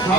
100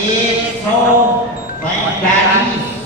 145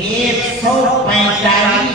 145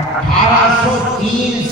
1803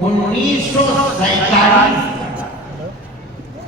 1947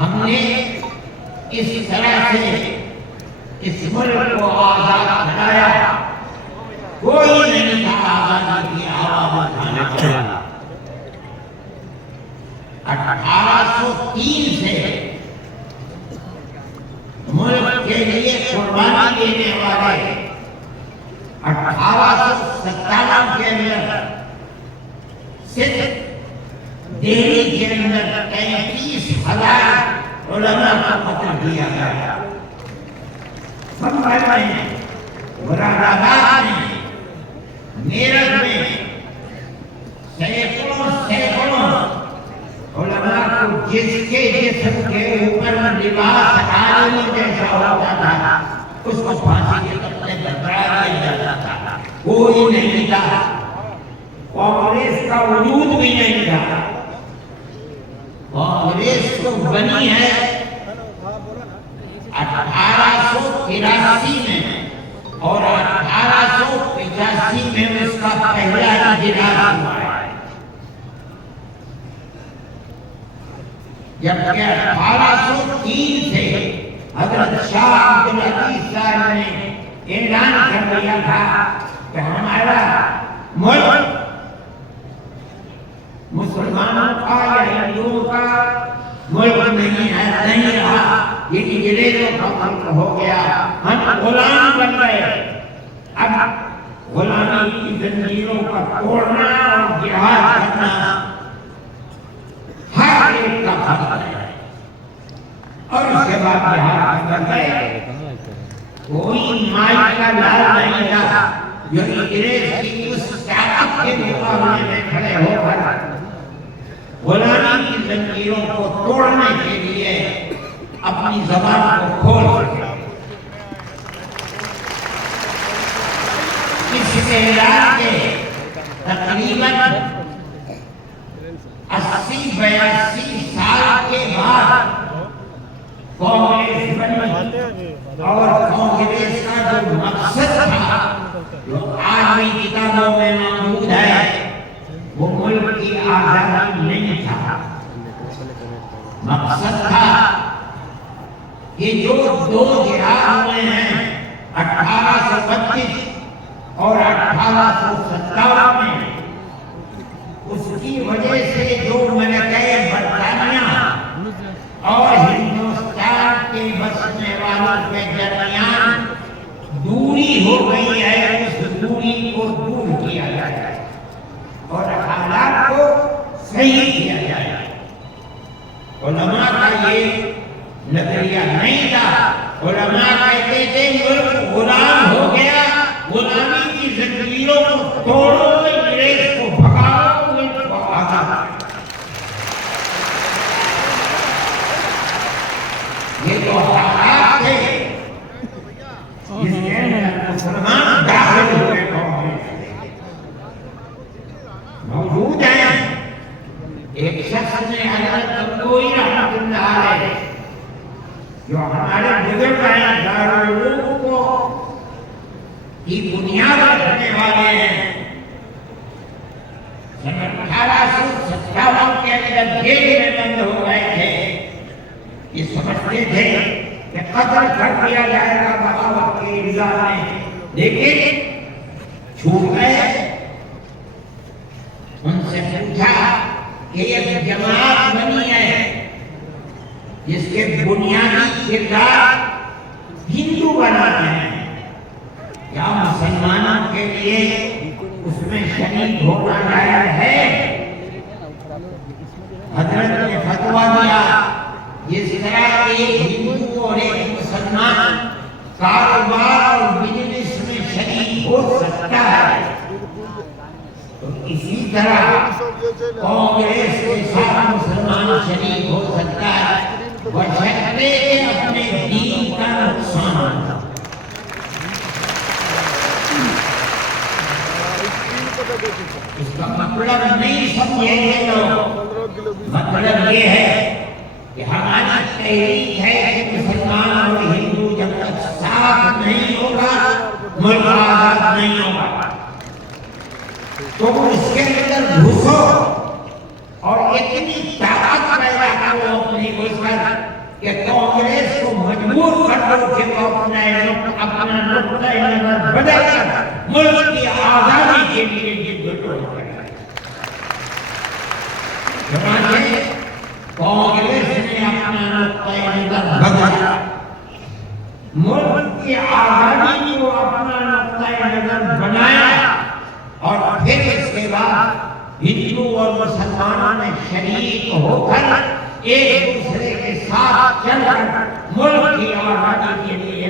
ہم نے اس طرح سے اس ملک کو آزاد کرایا، کوئی نہیں تھا آزادی کی آواز اٹھانے والا۔ 1803 سے ملک کے لیے قربانی دینے والے 1857 کے اندر صرف دہلی کے اندر 33,000 علماء کا قتل کیا گیا۔ بمبئی میں، مراد آباد میں، میرٹھ میں سینکڑوں علماء کو جس کے جسم کے اوپر لباس عالمی جیسا ہوتا تھا اس کو پھانسی کے قتل ڈھا دیا جاتا تھا۔ کوئی نہیں تھا، کانگریس کا وجود بھی نہیں تھا۔ کانگریس تو بنی ہے 1883 میں اور 1885 میں اس کا پہلا اجلاس ہوا ہے، جبکہ 1803 سے حضرت شاہ عبدالعزیز صاحب نے اعلان کر دیا تھا کہ ہمارا ملک مسلمانوں کا یا ہندوؤں کا ملک نہیں ہے، نہیں رہا، یہ انگریزوں کا ملک ہو گیا، ہم غلام بن گئے۔ اب غلامی کی زنجیروں کا توڑنا اور جہاد کرنا ہر ایک کا فرض ہے، اور اس کے بعد جہاد کرنا ہے۔ کوئی مائی کا لال نہیں تھا جو انگریز کی اس طاقت کے مقابلے میں کھڑے ہو کر غلامی کی زنجیروں کو توڑنے کے لیے اپنی زبان کو کھول سکے۔ اس اعلان کے تقریباً 80-82 سال کے بعد کانگریس بنی، اور کانگریس کا جو مقصد تھا جو آج بھی کتابوں میں موجود ہے وہ ملک کی آزادی نہیں تھا۔ مقصد تھا کہ جو دو جہاد ہوئے ہیں 1832 اور 1857 میں، اس کی وجہ سے جو ملکہ برطانیہ اور ہندوستان کے بسنے والوں کے درمیان دوری ہو گئی ہے، اس دوری کو دور کیا جائے اور حالات کو صحیح کیا جائے۔ علماء کا یہ نظریہ نہیں تھا، علماء کہتے تھے ملک غلام ہو گیا، غلامی کی زنجیروں کو توڑو، انگریز کو بھگاؤ، ملک کو آزاد کرو۔ یہ تو حالات تھے جس کے اندر مسلمان داخل ہوئے موجود ہیں۔ ایک شخص نے حضرت گنگوئی رحمۃ اللہ علیہ جو ہمارے بزرگ ہیں، دارالعلوم کو کی بنیاد رکھنے والے ہیں، 1857 کے اندر جیل میں بند ہو گئے تھے۔ یہ سمجھتے تھے کہ قتل کر دیا جائے گا بغاوت کے الزام میں، لیکن چھوٹ گئے۔ ان سے پوچھا کہ ایک جماعت بنی ہے جس کے بنیادی کردار ہندو بنانا ہے، کیا مسلمانوں کے لیے اس میں شریک ہونا جائز ہے؟ حضرت نے فتویٰ دیا جس طرح ایک ہندو اور ایک مسلمان کاروبار اور بزنس میں شریک ہو سکتا ہے، تو اسی طرح کانگریس کے ساتھ مسلمان شریک ہو سکتا ہے، بشرطے کہ اپنے دین کا نقصان ہوتا۔ اس کا مطلب نہیں سمجھے یہ لوگ، مطلب یہ ہے کہ ہماری تحریک ہے کہ مسلمان اور ہندو جب تک ساتھ نہیں ہوگا ملک آزاد نہیں ہوگا۔ تو اس کے اندر گھسو اور اتنی طاقت پیدا کرو اپنی اس پر کہ کانگریس کو مجبور کر دو کہ وہ اپنا نقطۂ نظر بدل کر ملک کی آزادی کے لیے جدوجہد کرے۔ چنانچہ کانگریس نے اپنا نقطۂ نظر بدلا، ملک کی آزادی کو اپنا نقطۂ نظر بنایا، اور پھر اس کے بعد ہندو اور مسلمانوں نے شریک ہو کر ایک دوسرے کے ساتھ چل کر ملک کی آزادی کے لیے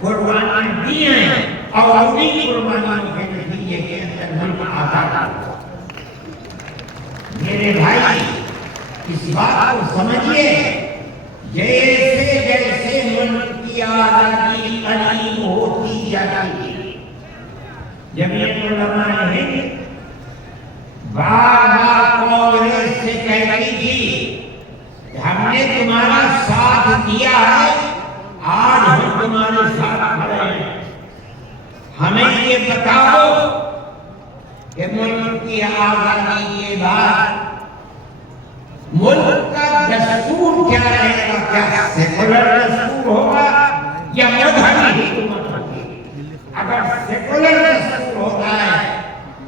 قربانیاں دی ہیں، اور انہیں قربانیوں کے نتیجے کے اندر ملک آزاد ہوا۔ میرے بھائی اس بات کو سمجھیے، جیسے جیسے ملک کی آزادی قریب ہوتی جاتی ہے، جمعیت علماء ہند بار بار کانگریس سے کہتی تھی کہ ہم نے تمہارا ساتھ دیا ہے، آج ہم تمہارے ساتھ کھڑے ہیں، ہمیں یہ بتاؤ کہ ملک کی آزادی کے بعد ملک کا دستور کیا رہے گا، کیا سیکولر دستور ہوگا یا مذہبی حکومت ہوگی؟ اگر سیکولر دستور ہوتا ہے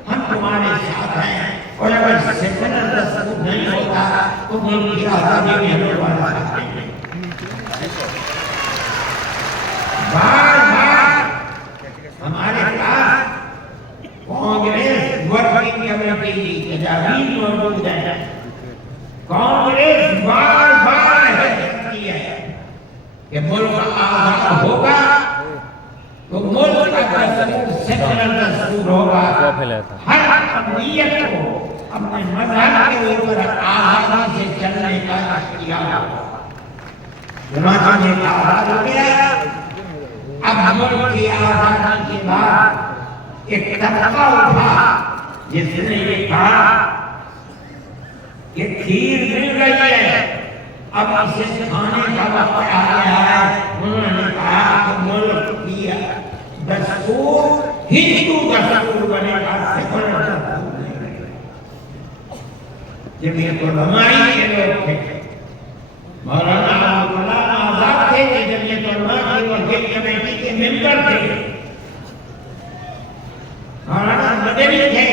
ہم تمہارے ساتھ ہیں، اور اگر سیکولر دستور نہیں ہوتا تو ملک کی آزادی میں ہم تمہارے ساتھ ہیں۔ بار بار ہمارے پاس کانگریس ورکنگ کمیٹی کی تجاویز موجود ہے، کانگریس بار بار کہتی ہے کہ ملک آزاد ہوگا تو ملک کا دستور سیکولر دستور ہوگا، ہر اقلیت کو اپنے مذہب کے اوپر آزادی سے چلنے کا اختیار ہوگا۔ چنانچہ ملک آزاد ہو گیا۔ اب ملک کی آزادی کے بعد ایک طبقہ اٹھا جس نے یہ کہا کہ کھیر مل گئی ہے، اب اسے کھانے کا وقت آ گیا ہے۔ انہوں نے کہا کہ ملک کی دستور ہندو دستور بنے گا، سیکولر دستور نہیں بنے گا۔ جمعیت علماء کے لوگ تھے، مولانا آزاد تھے، جمعیت علماء کی ورکنگ کمیٹی کے ممبر تھے، مولانا مدنی تھے،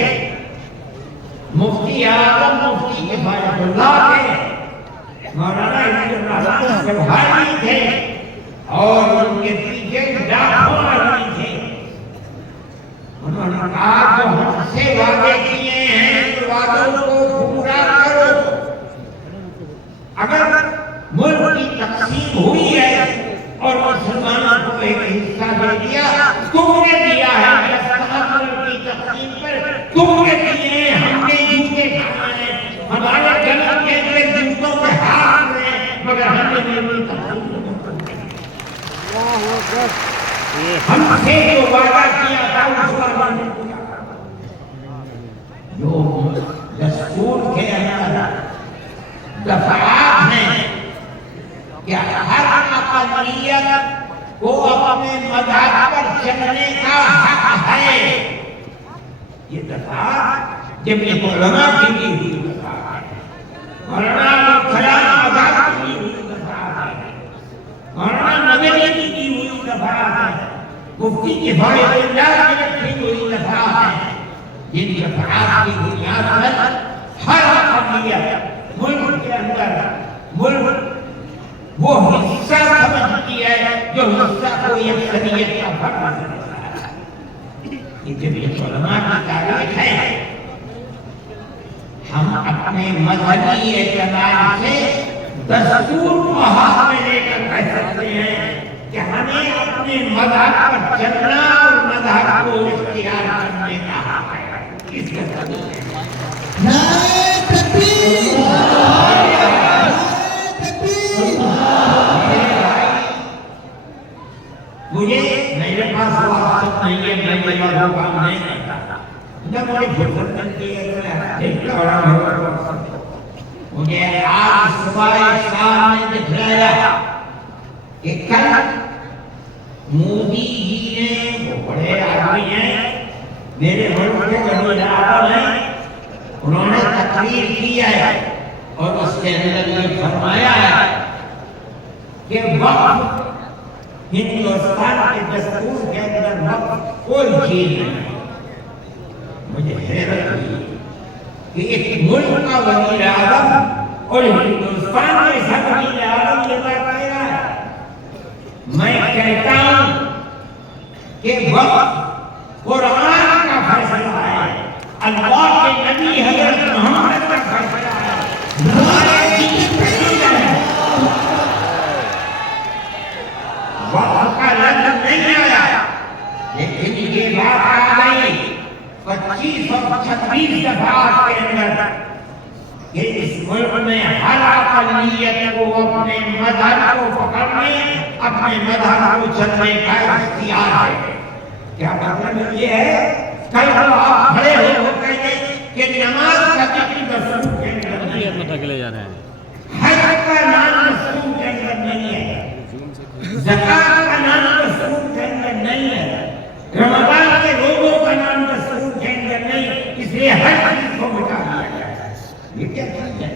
مفتی اعظم مفتی کفایت اللہ تھے، مولانا عبدالرحمن جوہری تھے، اور ان کے پیچھے لاکھوں آدمی تھے۔ انہوں نے کہا جو ہم سے وعدے کیے ہیں ان وعدوں کو پورا کرو۔ اگر ملک کی تقسیم ہوئی ہے اور مسلمانوں کو ایک حصہ دے دیا، تم نے دیا ہے، ملک کی تقسیم پر تم نے دیے، ہم نے جوتے کھائے ہیں، ہمارے جنم کے لیے جوتوں کے ہاتھ میں، مگر ہم نے ملک کی تقسیم ہم سے جو وعدہ کیا تھا اس وعدہ نے پورا کرا۔ جو دستور کے اندر دفعات ہیں کہ ہر اقلیت کو اپنے مذہب پر چلنے کا حق ہے، یہ دفعات جمعیت علماء کی دی ہوئی دفعات ہے، مولانا ابوالکلام آزاد کی دی ہوئی دفعات ہے، مولانا مدنی کی دی ہوئی دفعات ہے، مفتی کفایت اللہ کی رکھی ہوئی دفعات ہیں، جن دفعات کی بنیاد پر ہر اقلیت ملک کے اندر ملک وہ حصہ سمجھتی ہے جو حصہ کو یکسانیت کا فرق سمجھتا ہے۔ یہ جمعیت علماء کی تاریخ ہے۔ ہم اپنے مذہبی اعتبار سے دستور کو ہاتھ میں لے کر کہہ سکتے ہیں کہ ہمیں اپنے مذہب پر چلنا اور مذہب کو اختیار کرنے کا حق ہے۔ اس کے مجھے میرے پاس وقت نہیں ہے، میں یہ والا کام نہیں کرتا، جب مجھے فرصت ملتی ہے مجھے آج صبح ایک صاحب نے دکھلایا کہ کل مودی جی نے، وہ بڑے آدمی ہیں، میرے ملک کے وزیر اعظم ہیں، انہوں نے تقریر کی ہے اور اس کے اندر یہ فرمایا ہے کہ وقت ہندوستان کے دستور کے اندر وقت کوئی چیز نہیں. مجھے حیرت ہوئی کہ ایک ملک کا وزیر اعظم اور ہندوستان کے سب وزیر اعظم یہ بات کہہ رہا ہے. میں کہتا ہوں کہ وقت قرآن کا فیصلہ ہے, اللہ کے نبی حضرت محمد کا فیصلہ ہے, ہمارے دین کا فیصلہ ہے. وقت کا لفظ نہیں آیا, لیکن یہ بات آ گئی 25 اور 26 دفعات کے اندر کہ اس ملک میں ہر اقلیت کو اپنے مذہب کو پکڑنے, اپنے مذہب کو چلنے کا اختیار ہے. کیا مطلب یہ ہے کل کو آپ کھڑے ہو کہیں کہ نماز کا ذکر دستور کے اندر نہیں ہے, حج کا نام دستور کے اندر نہیں ہے, زکات کا نام دستور کے اندر نہیں ہے, رمضان کے روزوں کا نام دستور کے اندر نہیں, اس لیے ہر چیز کو مٹا دیا گیا. یہ کیا چیز ہے؟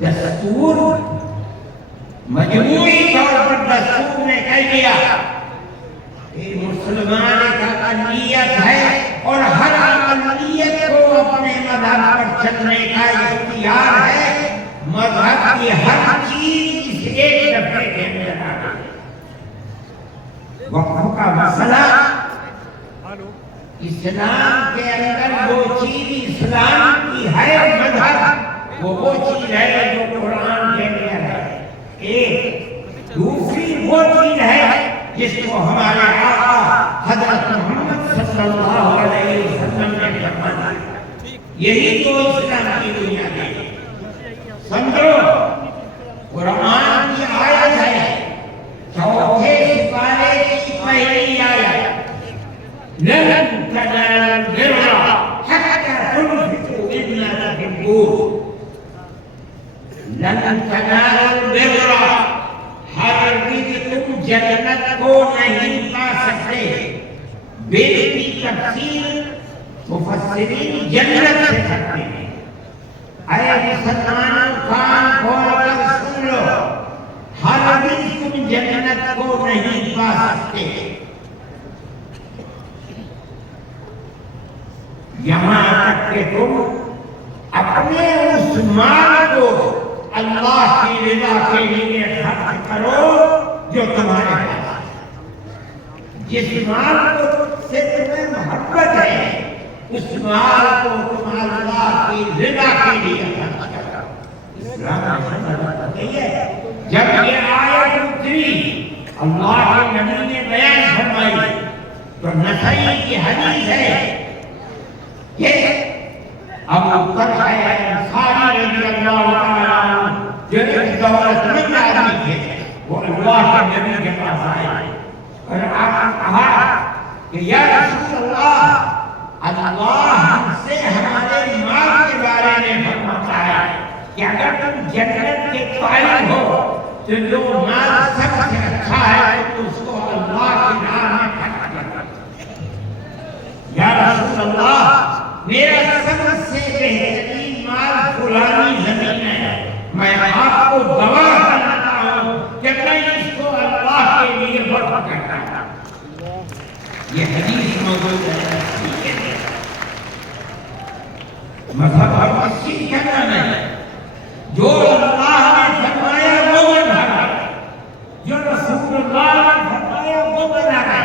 دستور مجموعی طور پر دستور نے کہہ دیا کہ مسلمان ایک اقلیت ہے اور ہر اقلیت کو اپنے مذہب پر چلنے کا اختیار ہے. مذہب کی ہر چیز اس ایک ڈبے کے اندر آ گئی. وقت کا مسئلہ اسلام کے اندر وہ چیز اسلام کی ہے, مذہب وہ چیز ہے جو قرآن کے اندر ہے. ایک دوسری وہ چیز ہے جس کو ہمارے آقا حضرت محمد صلی اللہ علیہ وسلم نے فرمایا. یہی تو اسلام کی بنیاد ہے. سمجھو قرآن کی آیت ہے, چوتھے سپارے کی پہلی آیت, لن تنالوا البر حتى تنفقوا مما تحبون. لن تنالوا البر, ہرگز تم جنت کو نہیں پا سکتے. بر کی تفسیر مفسرین جنت سے کرتے ہیں. اے مسلمانوں کان کھول کر سن لو, ہرگز تم جنت کو نہیں پا سکتے. یہاں تک کہ تم اپنے اس مال کو اللہ کی رضا کے لیے خرچ کرو جو تمہارے پاس. جس مال کو سے تمہیں محبت ہے اس مال کو تم اللہ کی رضا کے لیے خرچ کرو. جب یہ آیت اتری اللہ کے نبی نے بیان فرمائی تو نسائی کی حدیث ہے کہ ابو طلحہ انصاری رضی اللہ تعالیٰ عنہ جو ایک دولت مند آدمی تھے, وہ اللہ کے نبی کے پاس آئے اور آپ نے کہا کہ یا رسول اللہ, اللہ ہم سے ہمارے مال کے بارے میں فرماتا ہے کہ اگر تم جنت کے طالب ہو تو جو مال سب سے اچھا ہے تو اس کو اللہ کی راہ میں خرچ کرو. یا رسول اللہ, میرا سب سے بہترین مال فلانی زمین ہے, میں آپ کو گواہ کرتا ہوں کہ میں اس کو اللہ کے لیے وقف کرتا ہوں. یہ حدیث موجود ہے. مذہب ہر کسی کا نام ہے, جو اللہ نے فرمایا وہ بنا ہے, جو رسول اللہ نے فرمایا وہ بنا ہے.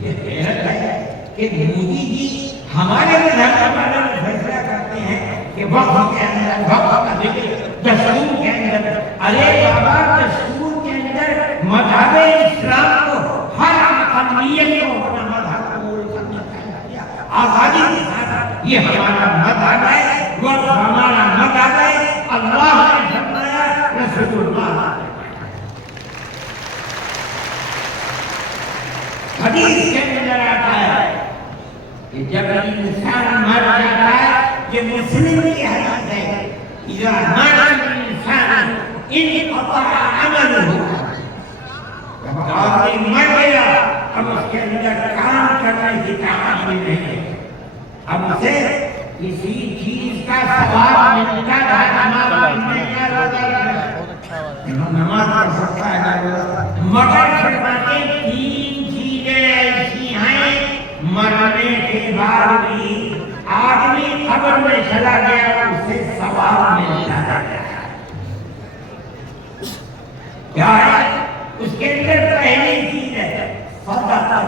یہ حیرت ہے کہ مودی جی ہمارے مذہب کے بارے میں فیصلہ کرتے ہیں کہ وقت کے اندر, وقت کا ذکر دستور کے اندر. ارے بابا, دستور کے اندر مذہب اسلام کو ہر اقلیت کو اپنا مذہب قبول کرنے کا آزادی کے ساتھ, یہ ہمارا مذہب ہے, وقت ہمارا مذہب ہے. اللہ نے فرمایا, رسول اللہ نے حدیث کے اندر آتا ہے کہ جب انسان مر جاتا ہے, یہ مسلم کی حدیث ہے, اذا مات الانسان انقطع عمله. جب آدمی مر گیا اب اس کے اندر کام کرنے کی طاقت بھی نہیں ہے. اب اسے کسی چیز کا ثواب ملتا تھا, نماز پڑھنے کا, روزہ رکھنے کا, نماز پڑھ سکتا ہے مگر فرماتے تین چیزیں ایسی ہیں مرنے کے بعد بھی آدمی قبر میں چلا گیا اسے ثواب نہیں ملا کیا ہے اس کے اندر پہلی چیز ہے صدقہ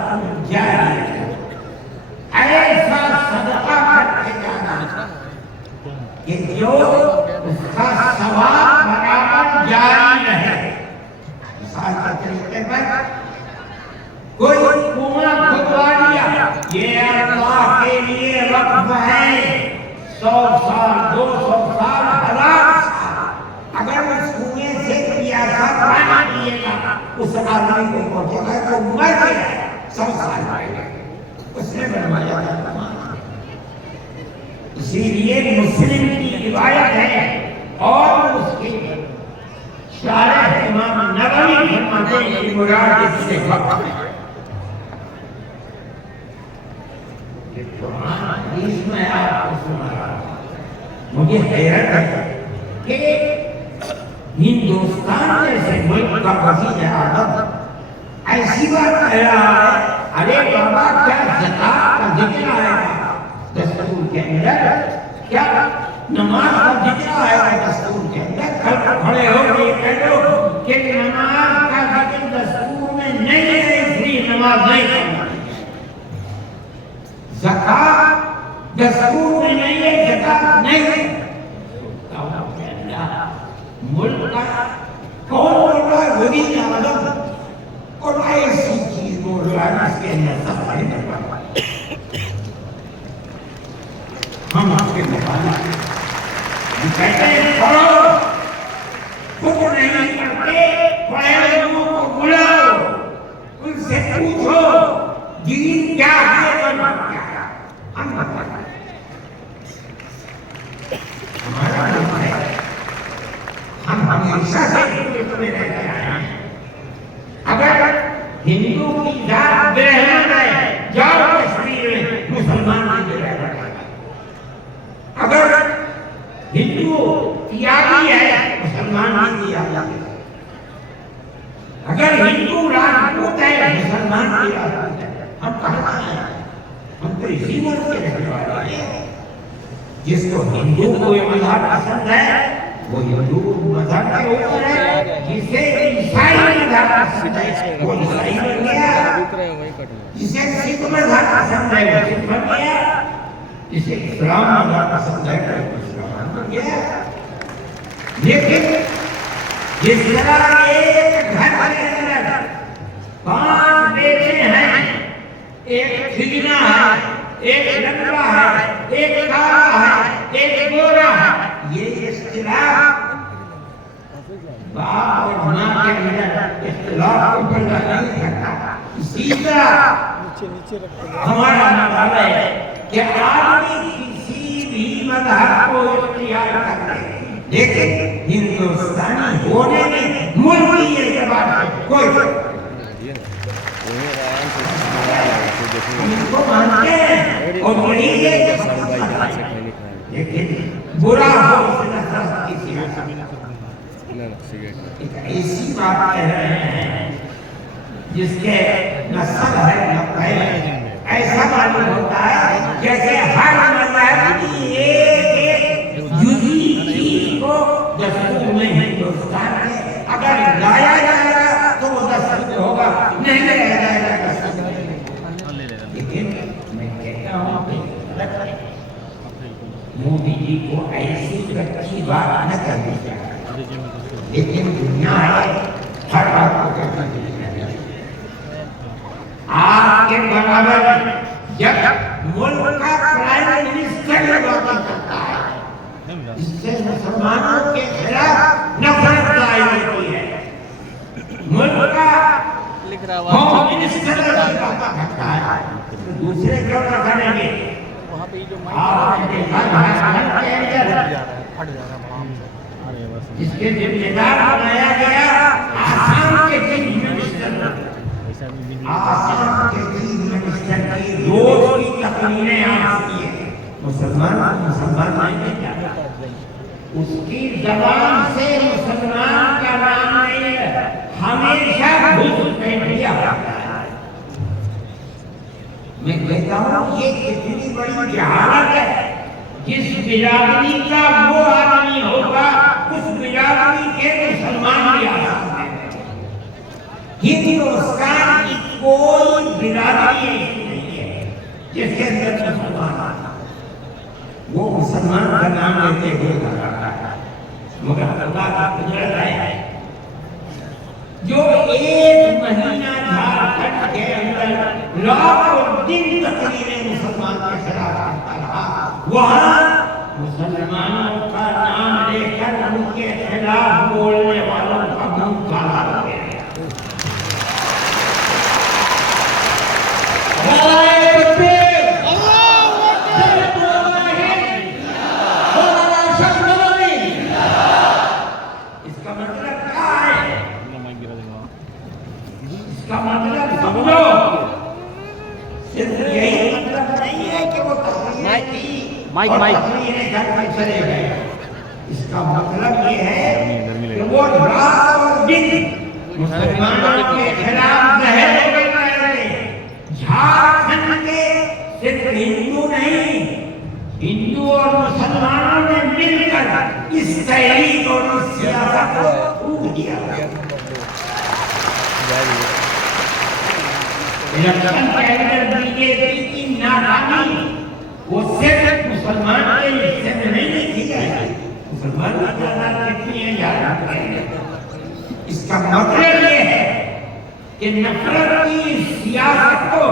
جاریہ ایسا صدقہ کرتے جانا کہ جو اس کا ثواب برابر جاری رہے. مثال کے طریقے پر کوئی کنواں کھدوا لیا یہ اللہ کے لیے وقف ہے 100 سال 200 سال 1000 سال اگر اس کنویں سے پیاسا پانی پیے گا اس آدمی کو پہنچے گا تو مر گیا 100 سال پائے گا اس نے بنوایا تھا. اسی لیے مسلم کی روایت ہے اور اس کے شارح امام نووی فرماتے ہیں کہ مراد اس سے وقت ہے. حدیث میں آپ کو سنا رہا ہوں مجھے حیرت ہے کہ ہندوستان جیسے ملک کا وزیر اعظم ایسی بات کہہ رہا ہے ارے بابا کیا زکات کا ذکر آئے گا دستور کے اندر کیا نماز کا ذکر آئے گا دستور کے اندر کھڑے ہو کے کہہ دو کہ نماز کا ذکر دستور میں نہیں ہے اس لیے نماز نہیں کرنا. زکات دستور میں نہیں ہے زکات نہیں ہے. ملک کا کون بول رہا ہے وزیر اعظم اور ایسی چیز بول رہا ہے اس کے اندر سب ہم آپ کے مخالف کہتے ہیں پڑھو خود نہیں کرتے پڑھے لوگوں کو بلاؤ ان سے پوچھو دین کیا ہے ہم ہمارا نام ہے ہم ہمیشہ سے میں رہتے ہیں. اگر ہندو کی ذات برہمن ہے جاؤ کشمیر میں مسلمان کی برہمن ہے. اگر ہندو تیاگی ہے مسلمان کی تیاگی ہے. اگر ہندو راجپوت ہے مسلمان کی راجپوت ہے. ہم کہاں ہیں؟ ہم تو اسی ملک کے رہنے والے ہیں. جس کو ہندو کو مذہب پسند ہے وہ ہندو مذہب کے اوپر ہے. جسے عیسائی مذہب پسند ہے وہ عیسائی بن گیا. جسے سکھ مذہب پسند ہے وہ سکھ بن گیا. جسے اسلام مذہب پسند ہے وہ مسلمان بن گیا. لیکن جس طرح ایک گھر کے اندر 5 بیٹے ہیں ایک کھجنا ہے ایک لنگڑا ہے ایک کالا ہے ایک گورا ہے یہ اختلاف باپ اور ماں کے اندر اختلاف کو پیدا نہیں کرتا. اسی طرح ہمارا مطلب ہے کہ آدمی کسی بھی مذہب کو اختیار کرتے لیکن ہندوستانی ہونے میں ملک کی اعتبار سے کوئی ہم ان کو مانتے ہیں اور یہی ہے لیکن برا ہو اس نفرت کی ایک ایسی بات کہہ رہے ہیں جس کے نہ سب ہے نہ پہلے. ایسا معلوم ہوتا ہے جیسے ہر مذہب کی ایک جزئی چیز کو دستور میں ہندوستان میں اگر لایا جائے گا تو وہ دستور ہوگا نہیں لایا جائے گا دستور. لیکن میں کہتا ہوں کہ مودی جی کو ایسی کچی بات نہ کرنی چاہیے لیکن دنیا ہے ہر بات کو کرنا چاہیے. آپ کے برابر جب ملک کا پرائم منسٹر باتیں کرتا ہے اس سے مسلمانوں کے خلاف نفرت ظاہر ہوتی ہے. ملک کا ہوم منسٹر باتیں کرتا ہے دوسرے کیوں نہ کریں گے. آپ نے دیکھا کے اندر جس کے ذمہ دار بنایا گیا آسام کے چیف منسٹر. آسام کے چیف منسٹر کی روز کی تقریریں آتی ہیں مسلمان نہیں جاتا. اس کی زبان سے مسلمان کا نام یہ کتنی بڑی جہالت ہے. جس برادری کا وہ آدمی ہوگا اس برادری کے مسلمان بھی آزاد ہیں. ہندوستان کی کوئی برادری نہیں ہے جس کے اندر مسلمان آتا. وہ مسلمان کا نام لیتے ہوئے لگاتا ہے مگر اللہ کا قدرت ہے جو ایک مہینہ جھارکھنڈ کے اندر رات اور دن تقریریں مسلمان کے خلاف کرتا رہا. وہاں مسلمانوں کا نام لے کر ان کے خلاف بولنے والوں کا منہ کالا ہو گیا. مائک مائک اس کا مطلب یہ ہے کہ وہ رات اور دن مسلمانوں کے خلاف زہر اگل رہے تھے. جھارکھنڈ کے صرف ہندو نہیں ہندو اور مسلمانوں نے مل کر اس تحریک اور اس سیاست کو روک دیا. الیکشن کے اندر بی جے پی کی ناکامی وہ صرف مسلمان کے حصے میں نہیں کی جائے. مسلمان کی تعداد کتنی ہے یاد رکھیں. اس کا مطلب یہ ہے کہ نفرت کی سیاست کو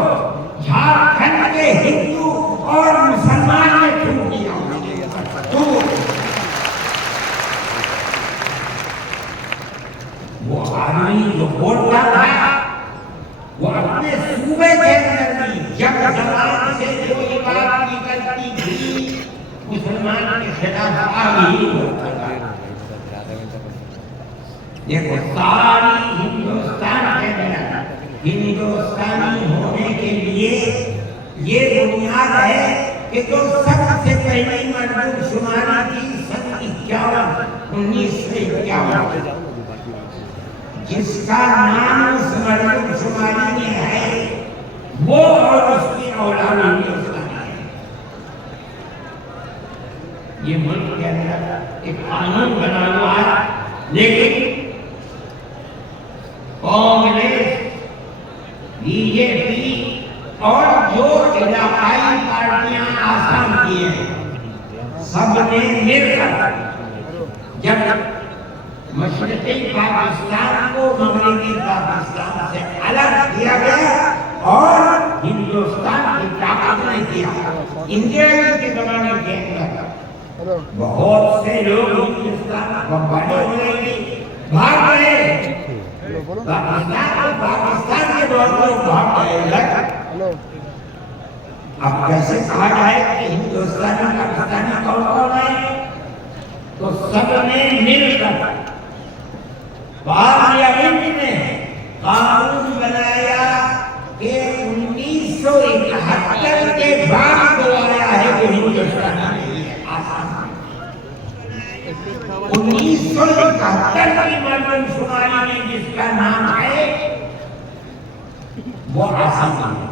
جھارکھنڈ کے ہندو اور مسلمان نے چھوڑ دیا. وہ آدمی جو بولتا تھا وہ اپنے صوبے کے اندر بھی جب زبان سے جو یہ بات نکلتی تھی مسلمان کے خلاف آگے ہوتا تھا. دیکھو ساری ہندوستان کے اندر ہندوستانی ہونے کے لیے یہ بنیاد ہے کہ جو سب سے پہلی مردم شماری تھی سن 1951 جس کا نام اس مردم شماری میں ہے وہ اور اس کی اولاد ہندوستانی ہے. یہ ملک کے اندر ایک قانون بنا ہوا ہے لیکن کانگریس بی جے پی اور جو علاقائی پارٹیاں آسام کی ہیں سب نے مل کر جب مشرقی پاکستان کو مغربی پاکستان سے الگ کیا گیا اور ہندوستان کی طاقت نے کیا. انڈیا کے زمانے کے اندر بہت سے لوگ ہندوستان بمباری ہو رہی تھی بھاگ گئے. پاکستان کے بہت لوگ بھاگ گئے. اب کیسے کہا جائے کہ ہندوستانی پاکستانی کون کون ہے تو سب نے مل کر پارلیمنٹ نے قانون بنایا کہ 1971 کے بعد جو آیا ہے وہ ہندوستانی نہیں ہے. 1971 کی مردم شماری میں جس کا نام ہے وہ آسانی ہے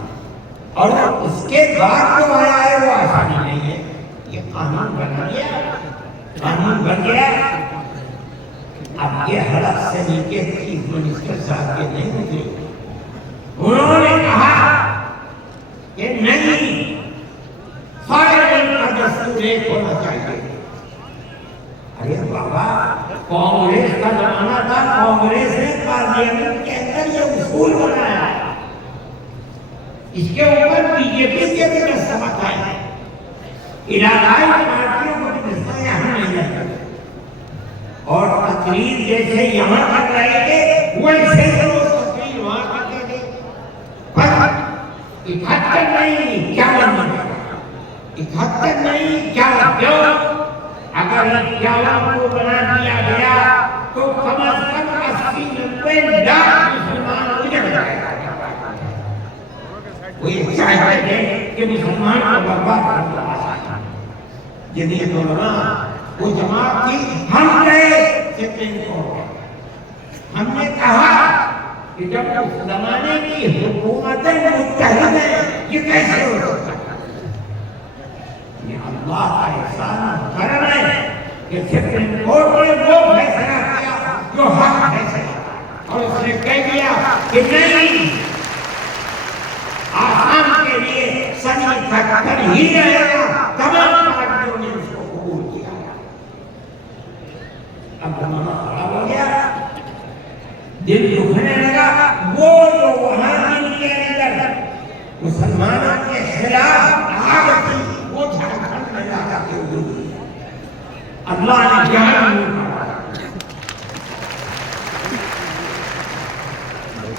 اور اس کے بعد جو آیا ہے وہ آسانی نہیں ہے. یہ قانون بنا گیا قانون بن گیا. اب یہ حلق سے نیچے چیف منسٹر صاحب کے نہیں ہوتے. انہوں نے کہا کہ نہیں فائرل کا دستور ایک ہونا چاہیے. ارے بابا کانگریس کا زمانہ تھا کانگریس نے پارلیمنٹ کے اندر یہ اصول بنایا ہے. اس کے اوپر بی جے پی کے بھی دستخط ہے. علاقائی پارٹیوں کو بھی دستخط یہاں نہیں ہے اور تقریر جیسے یہاں کر رہے تھے ویسے روز تقریر وہاں کرتے تھے. پر 71 نہیں 51 71 نہیں 51 اگر 51 کو بنا دیا گیا تو کم از کم 80-90 لاکھ مسلمان اجڑ جائے گا. وہ یہ چاہتے تھے کہ مسلمان کو برباد کر دیا. جدید علماء وہ جماعت تھی. ہم گئے سپریم کورٹ. ہم نے کہا کہ جب اس زمانے کی حکومتیں متحد ہیں یہ کیسے ہو سکتا ہے. اللہ کا احسان و کرم ہے کہ سپریم کورٹ نے وہ فیصلہ کیا جو حق فیصلہ اور اس نے کہہ دیا کہ نہیں آسام کے لیے سنی تک ہی رہے گا تمام پارٹیوں نے اس کو قبول کیا اب زمانہ خراب ہو گیا دل دکھنے لگا وہ جو وہاں دن کے اندر مسلمانوں کے خلاف آگ تھی وہ جھارکھنڈ میں جا کے ہوئی اللہ نے جہاں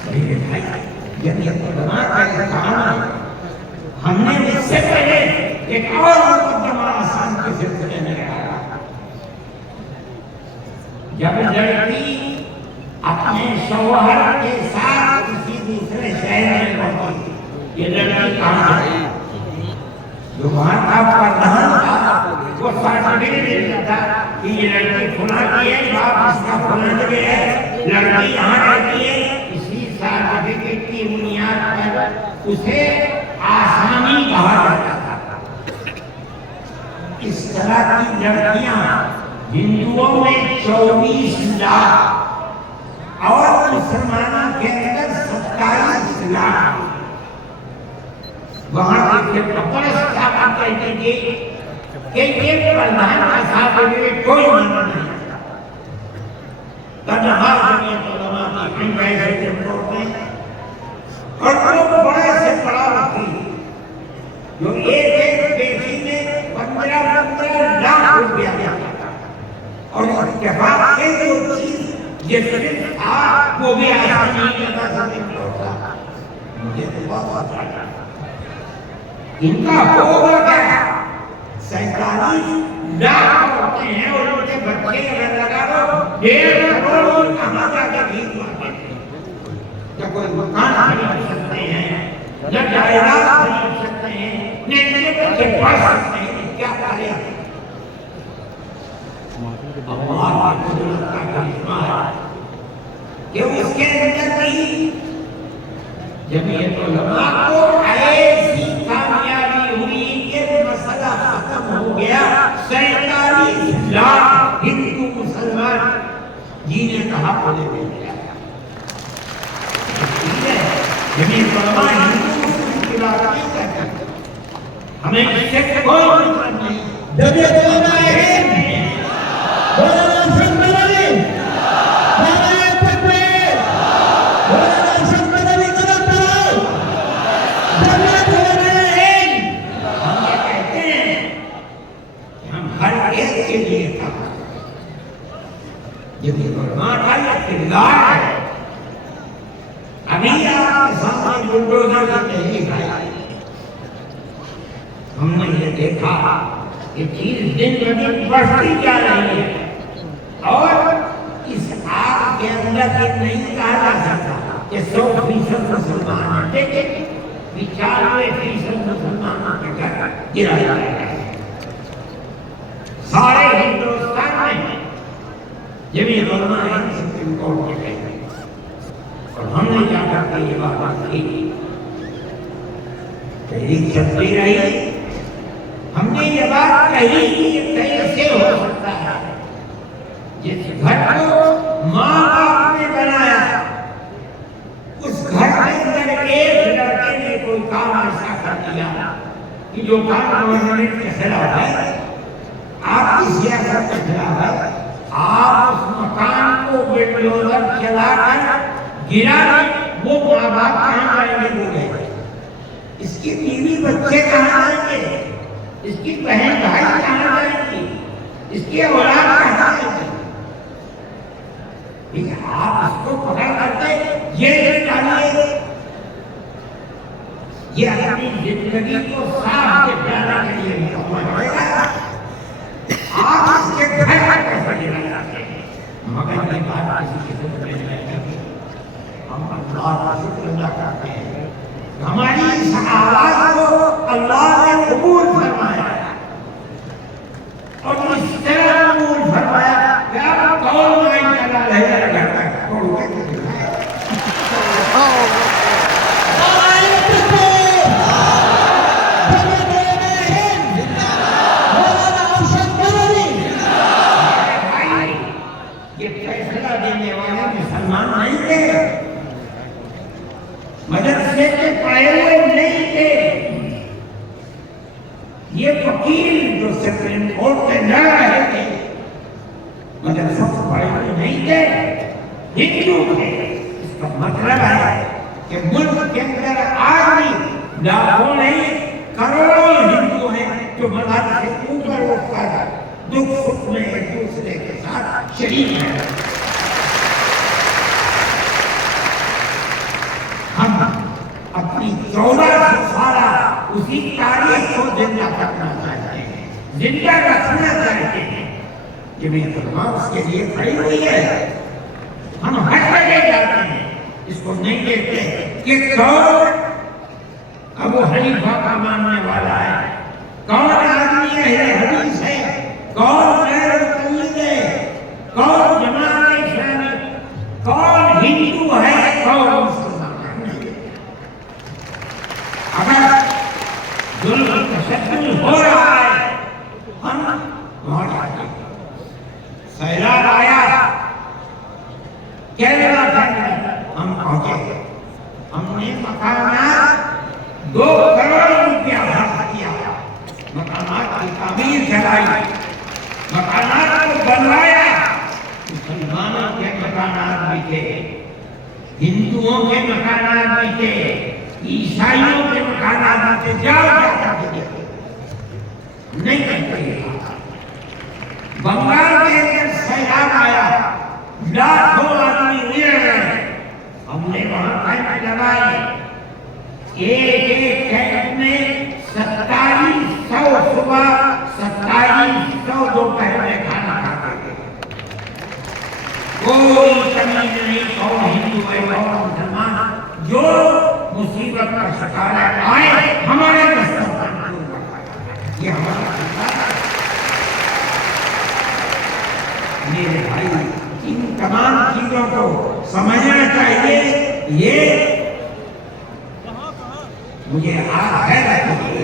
میرے بھائی جمعیت علماء کا یہ کہاں ہے ہم نے اس سے پہلے ایک اور مقدمہ آسان کے سلسلے میں رہا جب لڑکی اپنے شوہر کے ساتھ کسی دوسرے شہر میں پہنچی یہ لڑکی کہاں ہے جو وہاں کا پردھان تھا وہ سرٹیفکیٹ دیتا تھا کہ یہ لڑکی فلاں کی ہے باپ اس کا فلاں جگہ ہے لڑکی یہاں رہتی ہے اسی سرٹیفکیٹ کی بنیاد پر اسے آسامی کہا جاتا تھا اس طرح کی لڑکیاں ہندوؤں میں 24 لاکھ اور مسلمانوں کے اندر 27 لاکھ وہاں کے پرست صاحب کہتے تھے کہ یہ پردھان کا صاحب میں کوئی ماننا نہیں تنہا جمعیت علماء کی ہم گئے تھے رپورٹ میں اور وہ بڑے سے بڑا وکیل جو ایک بیٹی میں 15 لاکھ روپیہ دیا اور اتفاق سے جو چیز یہ صرف تھا وہ بھی آسانی کا سبب ہوتا مجھے تو بہت اچھا ان کا ہوگا کیا 47 لاکھ ہوتے ہیں اور ان کے بچے اگر لگا دو 1.5 کروڑ کہاں جا کے بھیج مانگتے ہیں نہ کوئی مکان خرید سکتے ہیں نہ جائیداد خرید سکتے ہیں نہ ان کے بچے پڑھ سکتے ہیں کیا کریں اللہ کی قدرت کا کرشمہ ہے کہ اس کے اندر بھی جمعیت علماء کو ایسی کامیابی ہوئی کہ مسئلہ ختم ہو گیا 47 لاکھ ہندو مسلمان جینے کا حق لے گیا جمعیت علماء ہندو مسلم کی بات نہیں کرتے ہمیں اس سے کوئی مطلب نہیں جمعیت علماء ہند مولانا شیخ مدنی مولانا تکبیر مولانا شیخ مدنی قدم کرو جمعیت علماء ہند ہم یہ کہتے ہیں کہ ہم ہر ایک کے لیے کام جمعیت علماء کا یہ کردار ہے ابھی آپ کے سامنے بلڈوزر کی تحریک آئی ہم نے یہ دیکھا کہ چیز دن بدن بڑھتی جا رہی ہے اور اس آگ کے اندر یہ نہیں کہا جا سکتا کہ 100% مسلمان ہیں لیکن 95% مسلمانوں کے گھر گرا جا رہا ہے سارے ہندوستان میں جمعیت علماء ہند سپریم کورٹ میں گئے اور ہم نے جا کر کے یہ بات کی تحریک چلتی رہی ہم نے یہ بات کہی کہ کیسے ہو سکتا ہے جس گھر کو ماں باپ نے بنایا اس گھر کے اندر ایک لڑکے نے کوئی کام ایسا کر دیا کہ جو کام گورنمنٹ کے خلاف ہے آپ کی سیاست کے خلاف ہے آپ اس مکان کو بلڈوزر چلا کر گرا دیں وہ ماں باپ کہاں جائیں گے وہ گئے اس کی بیوی بچے کہاں جائیں گے اس کی بہن بھائی کہاں جائیں گی اس کی اولاد کہاں جائیں گی لیکن آپ اس کو پکڑ کرتے یہ ڈالیے یہ اپنی زندگی کو صاف کے پیارا کے لیے نہیں آپ اس کے گھر پر کیسے گرا جاتے ہیں مگر یہ بات کسی کے سمجھ میں نہیں آتی ہم اللہ کا شکر ادا کرتے ہیں ہماری اس آواز کو اللہ نے قبول فرمایا اور اس طرح قبول فرمایا کہ آپ کون نہیں کرنا رہے کرتا ہے مسلمان نہیں تھے، مدرسے کے پڑھے ہوئے نہیں تھے، یہ وکیل جو سپریم کورٹ میں لڑ رہے تھے مدرسوں سے پڑھے ہوئے نہیں تھے، ہندو تھے۔ اس کا مطلب ہے کہ ملک کے اندر آج بھی لاکھوں نہیں کروڑوں ہندو ہیں جو مذہب سے اوپر اٹھ کر دکھ سکھ میں ایک دوسرے کے ساتھ شریک ہیں۔ ہم اپنی 1400 سالہ اسی تاریخ کو زندہ کرنا چاہتے ہیں، زندہ رکھنا چاہتے ہیں۔ جمعیت علماء اس کے لیے کھڑی ہوئی ہے۔ ہم ہر جگہ جاتے ہیں، اس کو نہیں دیکھتے کہ کون ابو حنیفہ کا ماننے والا ہے، کون آدمی اہل حدیث ہے، کون غیر مقلد ہے، کون جماعت اسلامی، کون ہندو ہے، کون مسلمان ہے۔ اگر ظلم تشدد ہو رہا ہے ہم وہاں جاتے ہیں۔ سیلاب آیا کیرلا میں ہم پہنچے، ہم نے مکانات 2 کروڑ روپیہ خرچ کیا، مکانات کی تعمیر کرائی، مکانات کو بنوایا۔ مسلمانوں کے مکانات بھی تھے، ہندوؤں کے مکانات بھی تھے، عیسائیوں کے مکانات بھی تھے، جاؤ جا کر دیکھو، نہیں کرتے۔ بنگال کے اندر سیلاب آیا، لاکھوں آدمی اڑ گئے، ہم نے وہاں کیمپ لگائے، ایک کیمپ میں 2700 صبح 2700 دوپہر میں کھانا کھاتے تھے۔ کوئی تمیز نہیں کون ہندو ہے کون مسلمان، جو مصیبت کا شکار آئے ہمارے دسترخوان پر ضرور بڑھائے۔ یہ ہمارا میرے بھائی ان تمام چیزوں کو سمجھنا چاہیے۔ یہ مجھے حیرت ہوئی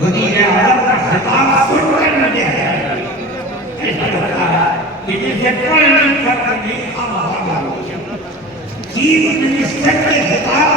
وزیر اعظم کا خطاب سن کر مجھے ایسا لگتا ہے کہ جسے پڑھ نہیں کر کے نہیں چیف منسٹر کے خطاب